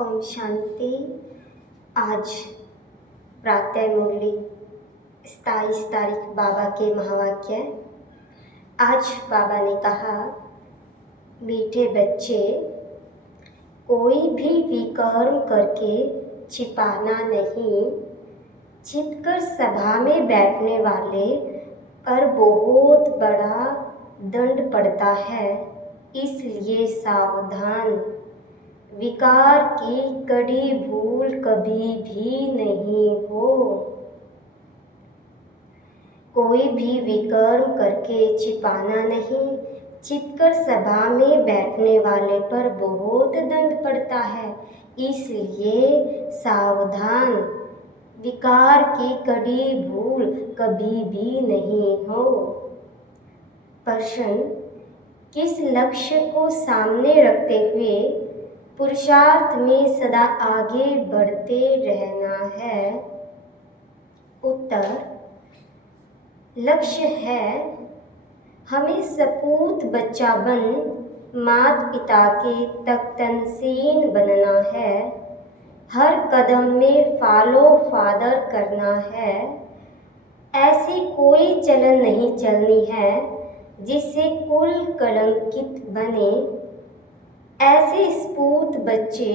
ओम शांति। आज प्रातः मुरली 27 तारीख बाबा के महावाक्य। आज बाबा ने कहा, मीठे बच्चे, कोई भी विकर्म करके छिपाना नहीं। छिपकर सभा में बैठने वाले पर बहुत बड़ा दंड पड़ता है, इसलिए सावधान। विकार की कड़ी भूल कभी भी नहीं हो। कोई भी विकर्म करके छिपाना नहीं। छिपकर सभा में बैठने वाले पर बहुत दंड पड़ता है, इसलिए सावधान। विकार की कड़ी भूल कभी भी नहीं हो। प्रश्न, किस लक्ष्य को सामने रखते हुए पुरुषार्थ में सदा आगे बढ़ते रहना है? उत्तर, लक्ष्य है हमें सपूत बच्चा बन माता पिता के तख्तनशीन बनना है। हर कदम में फॉलो फादर करना है। ऐसी कोई चलन नहीं चलनी है जिससे कुल कलंकित बने। ऐसे स्पूत बच्चे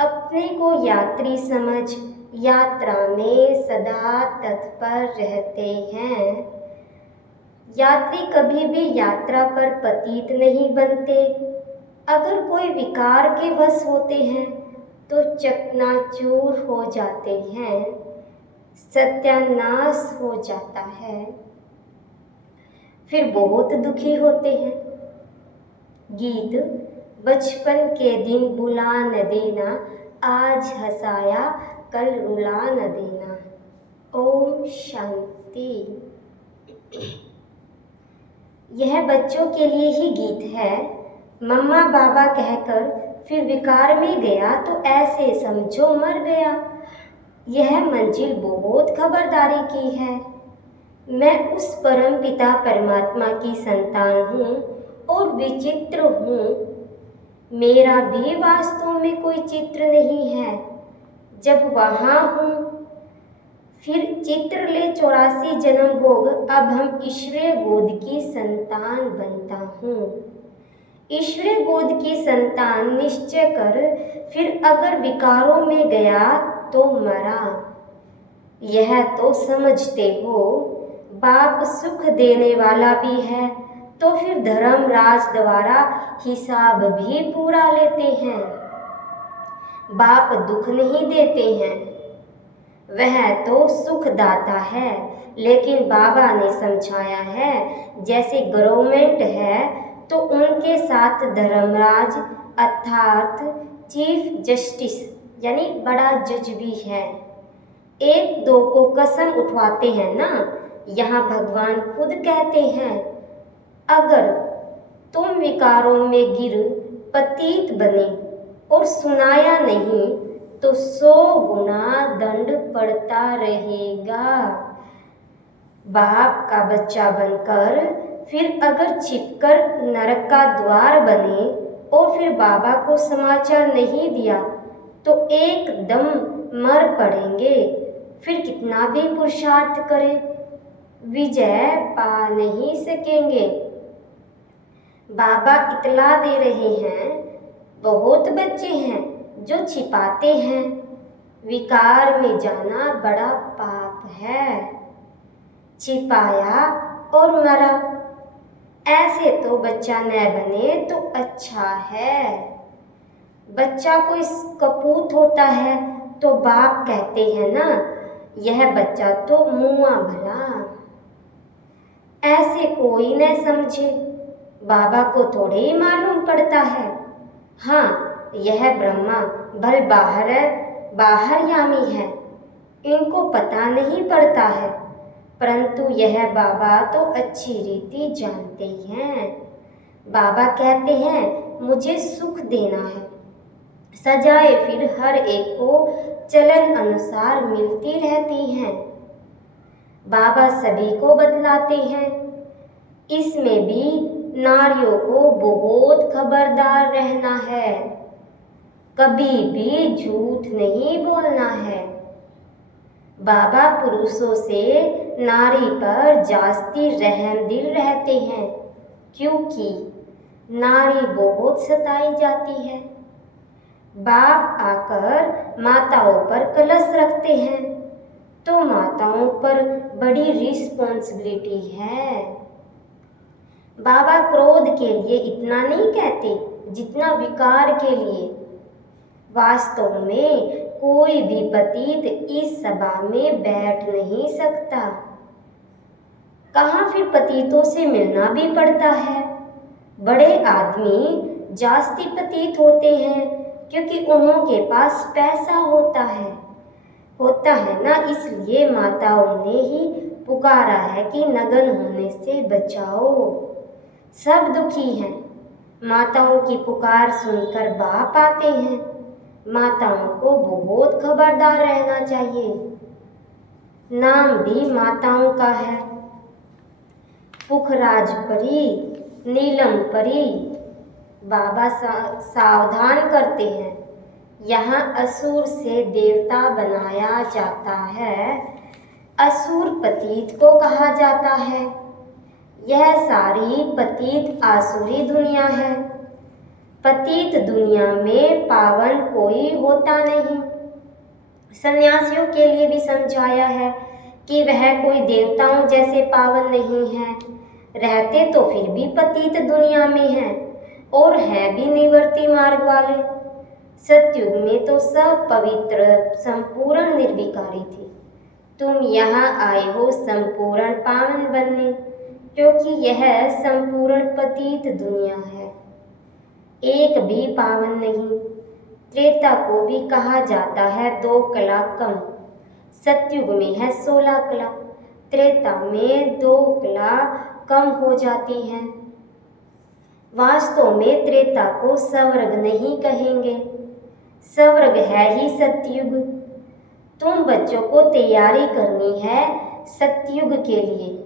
अपने को यात्री समझ यात्रा में सदा तत्पर रहते हैं। यात्री कभी भी यात्रा पर पतित नहीं बनते। अगर कोई विकार के वश होते हैं तो चकनाचूर हो जाते हैं, सत्यानाश हो जाता है, फिर बहुत दुखी होते हैं। गीत, बचपन के दिन बुला न देना, आज हंसाया कल रुला न देना। ओम शांति। यह बच्चों के लिए ही गीत है। मम्मा बाबा कहकर फिर विकार में गया तो ऐसे समझो मर गया। यह मंजिल बहुत खबरदारी की है। मैं उस परम पिता परमात्मा की संतान हूँ और विचित्र हूँ। मेरा भी वास्तव में कोई चित्र नहीं है। जब वहाँ हूँ फिर चित्र ले 84 जन्म भोग। अब हम ईश्वरीय गोद की संतान बनता हूँ। ईश्वरीय गोद की संतान निश्चय कर फिर अगर विकारों में गया तो मरा। यह तो समझते हो। बाप सुख देने वाला भी है तो फिर धर्मराज द्वारा हिसाब भी पूरा लेते हैं। बाप दुख नहीं देते हैं, वह तो सुख दाता है। लेकिन बाबा ने समझाया है, जैसे गवर्नमेंट है तो उनके साथ धर्मराज अर्थात चीफ जस्टिस यानी बड़ा जज भी है। एक दो को कसम उठवाते हैं ना। यहाँ भगवान खुद कहते हैं, अगर तुम विकारों में गिर पतित बने और सुनाया नहीं तो 100 गुना दंड पड़ता रहेगा। बाप का बच्चा बनकर फिर अगर छिपकर नरक का द्वार बने और फिर बाबा को समाचार नहीं दिया तो एकदम मर पड़ेंगे। फिर कितना भी पुरुषार्थ करें, विजय पा नहीं सकेंगे। बाबा इतला दे रहे हैं, बहुत बच्चे हैं जो छिपाते हैं। विकार में जाना बड़ा पाप है। छिपाया और मरा, ऐसे तो बच्चा न बने तो अच्छा है। बच्चा कोई कपूत होता है तो बाप कहते हैं ना, यह बच्चा तो मुआ भला। ऐसे कोई न समझे, बाबा को थोड़े ही मालूम पड़ता है। हाँ, यह ब्रह्मा भल बाहरयामी है, इनको पता नहीं पड़ता है, परंतु यह बाबा तो अच्छी रीति जानते हैं। बाबा कहते हैं, मुझे सुख देना है। सजाए फिर हर एक को चलन अनुसार मिलती रहती हैं। बाबा सभी को बतलाते हैं। इसमें भी नारियों को बहुत खबरदार रहना है। कभी भी झूठ नहीं बोलना है। बाबा पुरुषों से नारी पर जास्ती रहम दिल रहते हैं, क्योंकि नारी बहुत सताई जाती है। बाप आकर माताओं पर कलश रखते हैं, तो माताओं पर बड़ी रिस्पॉन्सिबिलिटी है। बाबा क्रोध के लिए इतना नहीं कहते जितना विकार के लिए। वास्तव में कोई भी पतित इस सभा में बैठ नहीं सकता। कहाँ फिर पतितों से मिलना भी पड़ता है। बड़े आदमी जास्ती पतित होते हैं, क्योंकि उनके पास पैसा होता है ना, इसलिए माताओं ने ही पुकारा है कि नग्न होने से बचाओ। सब दुखी हैं। माताओं की पुकार सुनकर बाप आते हैं। माताओं को बहुत खबरदार रहना चाहिए। नाम भी माताओं का है, पुखराज परी, नीलम परी। बाबा सावधान करते हैं, यहाँ असुर से देवता बनाया जाता है। असुर पतित को कहा जाता है। यह सारी पतित आसुरी दुनिया है। पतित दुनिया में पावन कोई होता नहीं। सन्यासियों के लिए भी समझाया है कि वह कोई देवताओं जैसे पावन नहीं है। रहते तो फिर भी पतित दुनिया में हैं, और है भी निवर्ति मार्ग वाले। सतयुग में तो सब पवित्र संपूर्ण निर्विकारी थी। तुम यहाँ आए हो संपूर्ण पावन बनने, क्योंकि यह संपूर्ण पतित दुनिया है, एक भी पावन नहीं। त्रेता को भी कहा जाता है 2 कला कम। सतयुग में है 16 कला, त्रेता में 2 कला कम हो जाती हैं। वास्तव में त्रेता को स्वर्ग नहीं कहेंगे, स्वर्ग है ही सतयुग। तुम बच्चों को तैयारी करनी है सतयुग के लिए।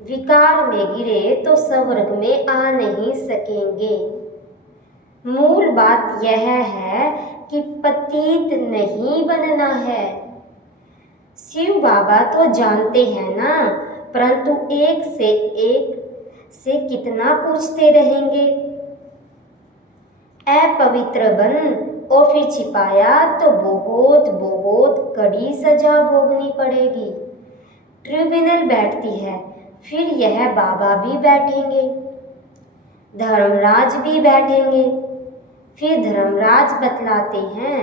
विकार में गिरे तो स्वर्ग में आ नहीं सकेंगे। मूल बात यह है कि पतित नहीं बनना है। शिव बाबा तो जानते हैं ना, परंतु एक से कितना पूछते रहेंगे। अपवित्र बन और फिर छिपाया तो बहुत बहुत कड़ी सजा भोगनी पड़ेगी। ट्रिब्यूनल बैठती है, फिर यह बाबा भी बैठेंगे, धर्मराज भी बैठेंगे। फिर धर्मराज बतलाते हैं,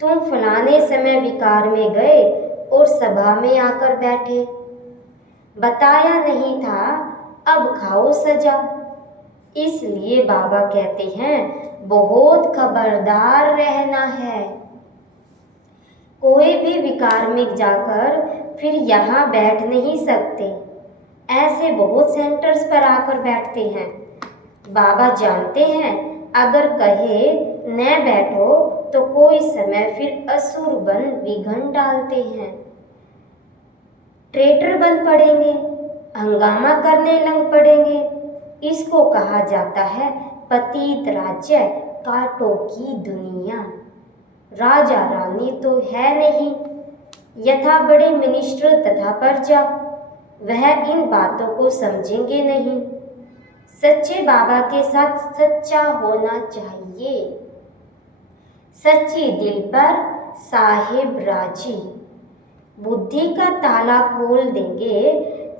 तुम फलाने समय विकार में गए और सभा में आकर बैठे, बताया नहीं था, अब खाओ सजा। इसलिए बाबा कहते हैं बहुत खबरदार रहना है। कोई भी विकार में जाकर फिर यहाँ बैठ नहीं सकते। ऐसे बहुत सेंटर्स पर आकर बैठते हैं। बाबा जानते हैं अगर कहे न बैठो तो कोई समय फिर असुर बन विघन डालते हैं। ट्रेटर बन पड़ेंगे, हंगामा करने लग पड़ेंगे। इसको कहा जाता है पतित राज्य, कांटों की दुनिया। राजा रानी तो है नहीं, यथा बड़े मिनिस्टर तथा प्रजा, वह इन बातों को समझेंगे नहीं। सच्चे बाबा के साथ सच्चा होना चाहिए। सच्ची दिल पर साहिब राजी। बुद्धि का ताला खोल देंगे,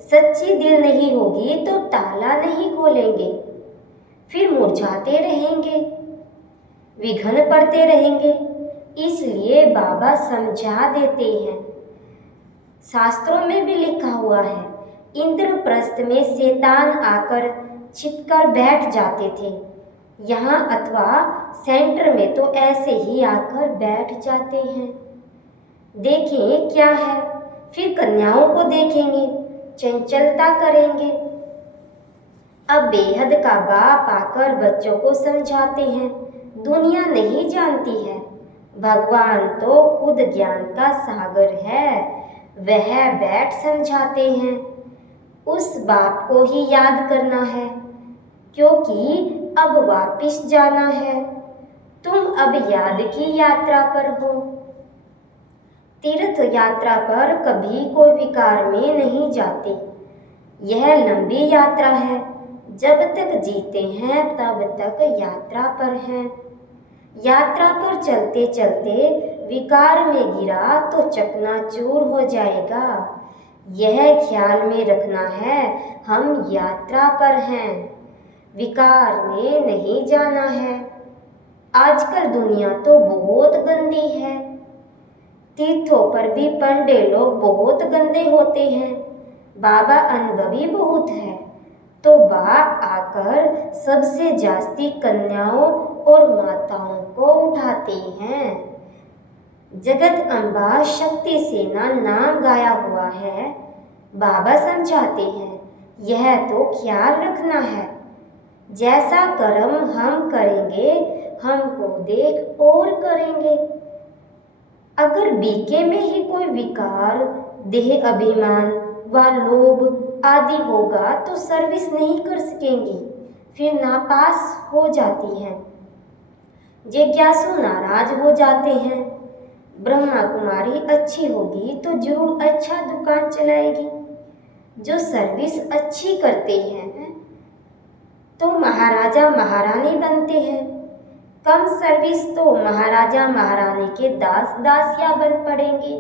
सच्ची दिल नहीं होगी तो ताला नहीं खोलेंगे। फिर मुरझाते रहेंगे, विघन पड़ते रहेंगे। इसलिए बाबा समझा देते हैं। शास्त्रों में भी लिखा हुआ है, इंद्रप्रस्थ में शैतान आकर छिपकर बैठ जाते थे। यहाँ अथवा सेंटर में तो ऐसे ही आकर बैठ जाते हैं। देखें क्या है, फिर कन्याओं को देखेंगे, चंचलता करेंगे। अब बेहद का बाप आकर बच्चों को समझाते हैं, दुनिया नहीं जानती है, भगवान तो खुद ज्ञान का सागर है, वह बैठ समझाते हैं। उस बाप को ही याद करना है, क्योंकि अब वापिस जाना है। तुम अब याद की यात्रा पर हो। तीर्थ यात्रा पर कभी कोई विकार में नहीं जाते। यह लंबी यात्रा है, जब तक जीते हैं तब तक यात्रा पर हैं। यात्रा पर चलते चलते विकार में गिरा तो चकनाचूर हो जाएगा। यह ख्याल में रखना है, हम यात्रा पर हैं, विकार में नहीं जाना है। आजकल दुनिया तो बहुत गंदी है। तीर्थों पर भी पंडे लोग बहुत गंदे होते हैं। बाबा अनुभवी बहुत है, तो बाप आकर सबसे जास्ती कन्याओं और माताओं को उठाते हैं। जगत अम्बा शक्ति सेना नाम गाया हुआ है। बाबा समझाते हैं, यह तो ख्याल रखना है, जैसा कर्म हम करेंगे हमको देख और करेंगे। अगर बीके में ही कोई विकार, देह अभिमान व लोभ आदि होगा तो सर्विस नहीं कर सकेंगी, फिर नापास हो जाती हैं। जिज्ञासु नाराज हो जाते हैं। ब्रह्मा कुमारी अच्छी होगी तो जरूर अच्छा दुकान चलाएगी। जो सर्विस अच्छी करते हैं तो महाराजा महारानी बनते हैं। कम सर्विस तो महाराजा महारानी के दास दासिया बन पड़ेंगे।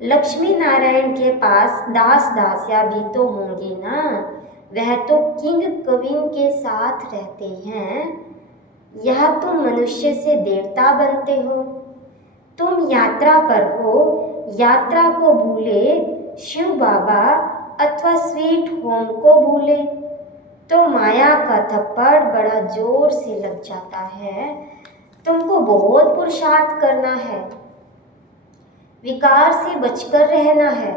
लक्ष्मी नारायण के पास दास दासिया भी तो होंगे ना, वह तो किंग कवीन के साथ रहते हैं। यह तुम मनुष्य से देवता बनते हो। तुम यात्रा पर हो, यात्रा को भूले शिव बाबा अथवा स्वीट होम को भूले तो माया का थप्पड़ बड़ा जोर से लग जाता है। तुमको बहुत पुरुषार्थ करना है, विकार से बचकर रहना है।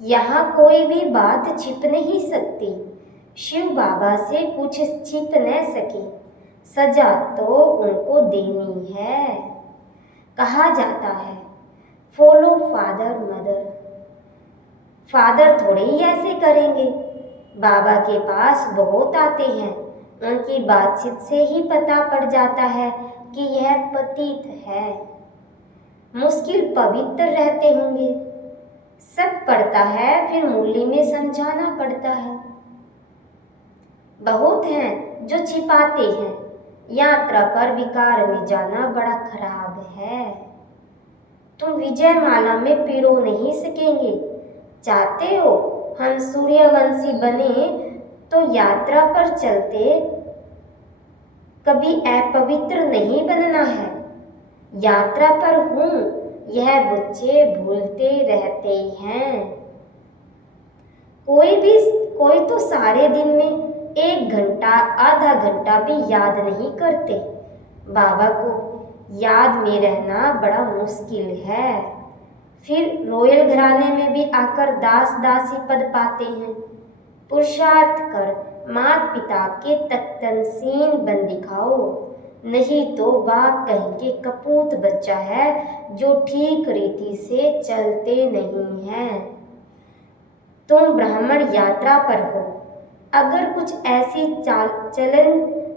यहाँ कोई भी बात छिप नहीं सकती। शिव बाबा से कुछ छिप न सके, सजा तो उनको देनी है। कहा जाता है, फॉलो फादर मदर। फादर थोड़े ही ऐसे करेंगे। बाबा के पास बहुत आते हैं, उनकी बातचीत से ही पता पड़ जाता है कि यह पतित है। मुश्किल पवित्र रहते होंगे। सब पड़ता है, फिर मूली में समझाना पड़ता है। बहुत हैं जो छिपाते हैं। यात्रा पर विकार में जाना बड़ा खराब है। तुम विजय माला में पिरो नहीं सकेंगे। चाहते हो हम सूर्यवंशी बने तो यात्रा पर चलते कभी अपवित्र नहीं बनना है। यात्रा पर हूँ, यह बच्चे भूलते रहते हैं। कोई तो सारे दिन में 1 घंटा आधा घंटा भी याद नहीं करते। बाबा को याद में रहना बड़ा मुश्किल है। फिर रॉयल घराने में भी आकर दास दासी पद पाते हैं। पुरुषार्थ कर माता पिता के तख्तनसीन बन दिखाओ, नहीं तो बाप कहेंगे कपूत बच्चा है जो ठीक रीति से चलते नहीं हैं। तुम ब्राह्मण यात्रा पर हो, अगर कुछ ऐसी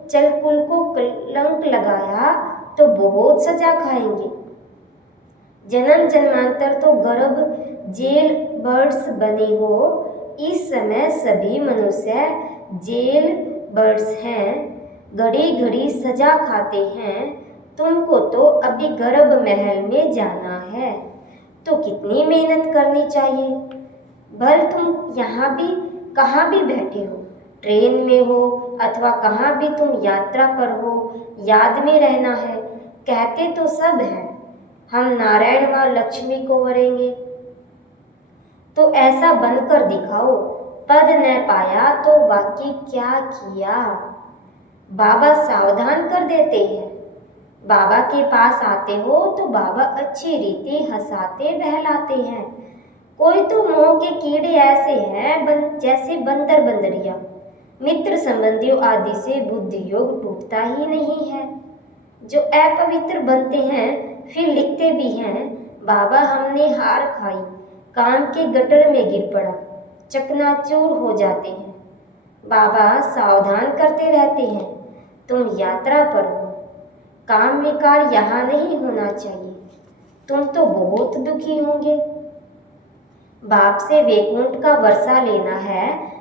चलकुल को कलंक लगाया तो बहुत सजा खाएंगे। जन्म जन्मांतर तो गर्भ जेल बर्ड्स बने हो। इस समय सभी मनुष्य जेल बर्ड्स हैं, घड़ी घड़ी सजा खाते हैं। तुमको तो अभी गर्भ महल में जाना है, तो कितनी मेहनत करनी चाहिए। भल तुम यहाँ भी कहाँ भी बैठे हो, ट्रेन में हो अथवा कहाँ भी तुम यात्रा पर हो, याद में रहना है। कहते तो सब हैं, हम नारायण व लक्ष्मी को वरेंगे, तो ऐसा बनकर दिखाओ। पद न पाया तो बाकी क्या किया। बाबा सावधान कर देते हैं। बाबा के पास आते हो तो बाबा अच्छी रीति हंसाते बहलाते हैं। कोई तो मोह के कीड़े ऐसे हैं जैसे बंदर बंदरिया, मित्र संबंधियों आदि से बुद्धि योग टूटता ही नहीं है। जो अपवित्र बनते हैं फिर लिखते भी हैं, बाबा हमने हार खाई, काम के गटर में गिर पड़ा, चकनाचूर हो जाते हैं। बाबा सावधान करते रहते हैं, तुम यात्रा पर हो, काम विकार यहाँ नहीं होना चाहिए। तुम तो बहुत दुखी होंगे। बाप से वैकुंठ का वर्षा लेना है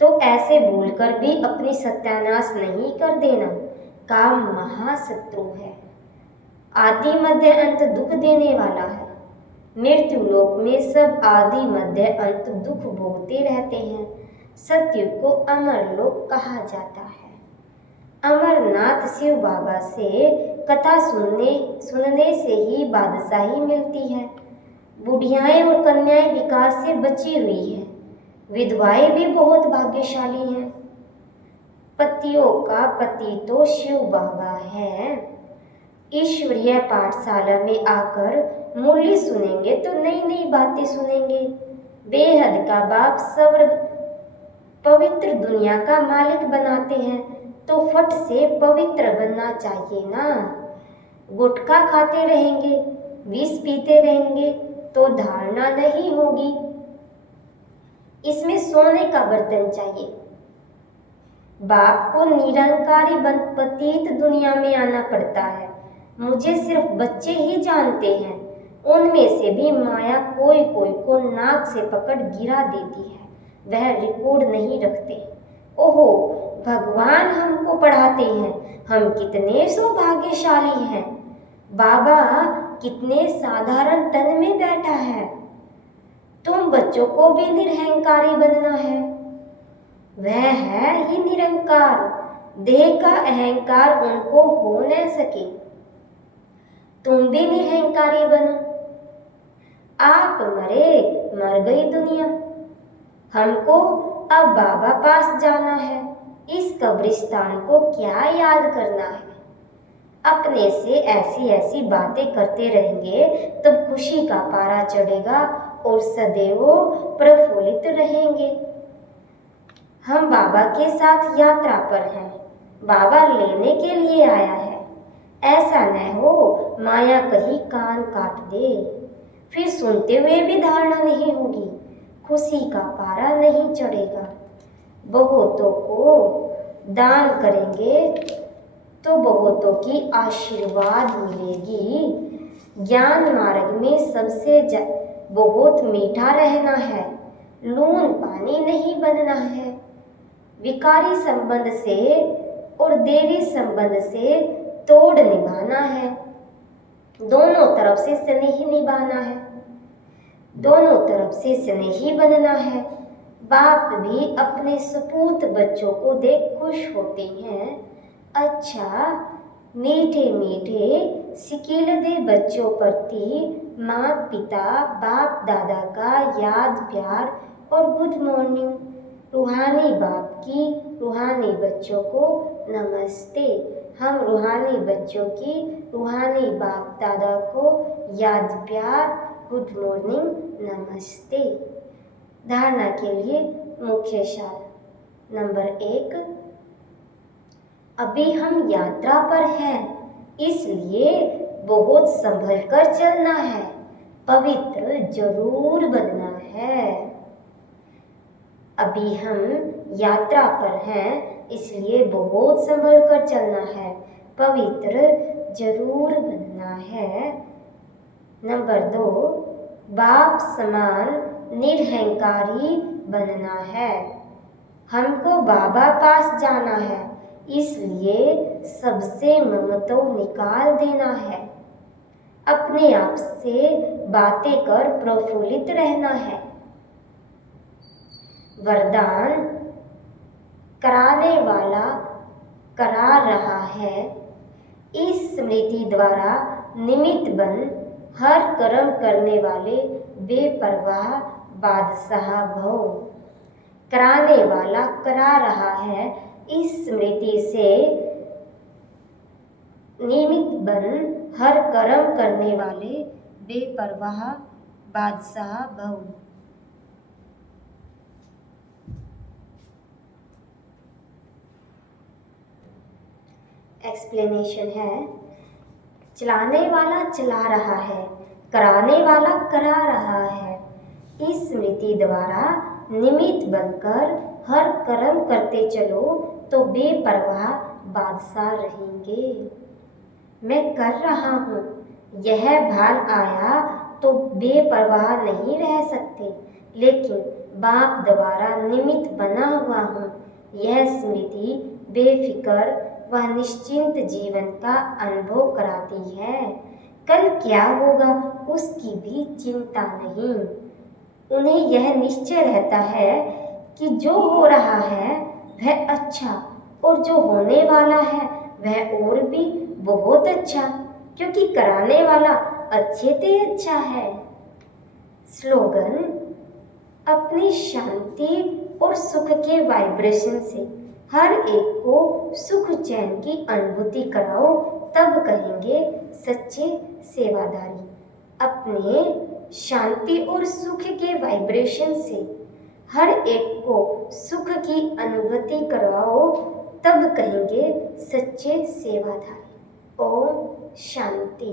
तो ऐसे भूलकर भी अपनी सत्यानाश नहीं कर देना। काम महाशत्रु है, आदि मध्य अंत दुख देने वाला है। मृत्यु लोक में सब आदि मध्य अंत दुख भोगते रहते हैं। सतयुग को अमर लोक कहा जाता है। अमरनाथ शिव बाबा से कथा सुनने से ही बादशाही मिलती है। बुढ़ियाएं और कन्याएं विकार से बची हुई हैं। विधवाएं भी बहुत भाग्यशाली हैं। पतियों का पति तो शिव बाबा है। ईश्वरीय पाठशाला में आकर मुरली सुनेंगे तो नई नई बातें सुनेंगे। बेहद का बाप सर्व पवित्र दुनिया का मालिक बनाते हैं तो फट से पवित्र बनना चाहिए ना। गुटखा खाते रहेंगे, विष पीते रहेंगे तो धारणा नहीं होगी। इसमें सोने का बर्तन चाहिए। बाप को निरंकारी पतित दुनिया में आना पड़ता है। मुझे सिर्फ बच्चे ही जानते हैं। उनमें से भी माया कोई कोई को नाक से पकड़ गिरा देती है। वह रिकॉर्ड नहीं रखते। ओहो, भगवान हमको पढ़ाते हैं। हम कितने सौभाग्यशाली हैं। बाबा कितने साधारण तन में बैठा है। तुम बच्चों को भी निरहंकारी बनना है। वह है ही निरंकार। देह का अहंकार उनको हो न सके। तुम भी निरहंकारी बनो। आप मरे, मर गई दुनिया। हमको अब बाबा पास जाना है। इस कब्रिस्तान को क्या याद करना है। अपने से ऐसी ऐसी बातें करते रहेंगे तब खुशी का पारा चढ़ेगा और सदैव प्रफुल्लित रहेंगे। हम बाबा के साथ यात्रा पर हैं। बाबा लेने के लिए आया है। ऐसा न हो माया कहीं कान काट दे, फिर सुनते हुए भी धारणा नहीं होगी। खुशी का पारा नहीं चढ़ेगा। बहुतों को दान करेंगे तो बहुतों की आशीर्वाद मिलेगी। ज्ञान मार्ग में सबसे बहुत मीठा रहना है। लून पानी नहीं बनना है। विकारी संबंध से और देवी संबंध से तोड़ निभाना है। दोनों तरफ से स्नेही निभाना है। दोनों तरफ से स्नेही बनना है। बाप भी अपने सपूत बच्चों को देख खुश होते हैं। अच्छा, मीठे मीठे सिकीलदे बच्चों प्रति माता पिता बाप दादा का याद प्यार और गुड मॉर्निंग। रूहानी बाप की रूहानी बच्चों को नमस्ते। हम रूहानी बच्चों की रूहानी बाप दादा को याद प्यार गुड मॉर्निंग नमस्ते। धारणा के लिए मुख्य सार। नंबर 1, अभी हम यात्रा पर हैं, इसलिए बहुत संभल कर चलना है। पवित्र जरूर बनना है। अभी हम यात्रा पर हैं, इसलिए बहुत संभल कर चलना है। पवित्र जरूर बनना है। नंबर 2, बाप समान निरहंकारी बनना है। हमको बाबा पास जाना है, इसलिए सबसे ममत्व निकाल देना है। अपने आप से बातें कर प्रफुल्लित रहना है। वरदान कराने वाला करा रहा है। इस स्मृति द्वारा निमित्त बन हर कर्म करने वाले बेपरवाह बादशाह भव। कराने वाला करा रहा है। इस स्मृति से निमित्त बन हर कर्म करने वाले बेपरवाह बादशाह भव। एक्सप्लेनेशन है, चलाने वाला चला रहा है, कराने वाला करा रहा है। इस स्मृति द्वारा निमित्त बनकर हर कर्म करते चलो तो बेपरवाह बादशाह रहेंगे। मैं कर रहा हूँ। यह भान आया तो बेपरवाह नहीं रह सकते, लेकिन बाप द्वारा निमित्त बना हुआ हूँ। यह स्मृति बेफिक्र व निश्चिंत जीवन का अनुभव कराती है। कल क्या होगा उसकी भी चिंता नहीं। उन्हें यह निश्चय रहता है कि जो हो रहा है वह अच्छा, और जो होने वाला है वह और भी बहुत अच्छा, क्योंकि कराने वाला अच्छे से अच्छा है। स्लोगन: अपनी शांति और सुख के वाइब्रेशन से हर एक को सुख चैन की अनुभूति कराओ, तब कहेंगे सच्चे सेवादारी। अपने शांति और सुख के वाइब्रेशन से हर एक को सुख की अनुभूति कराओ, तब कहेंगे सच्चे सेवादारी। ओम शांति।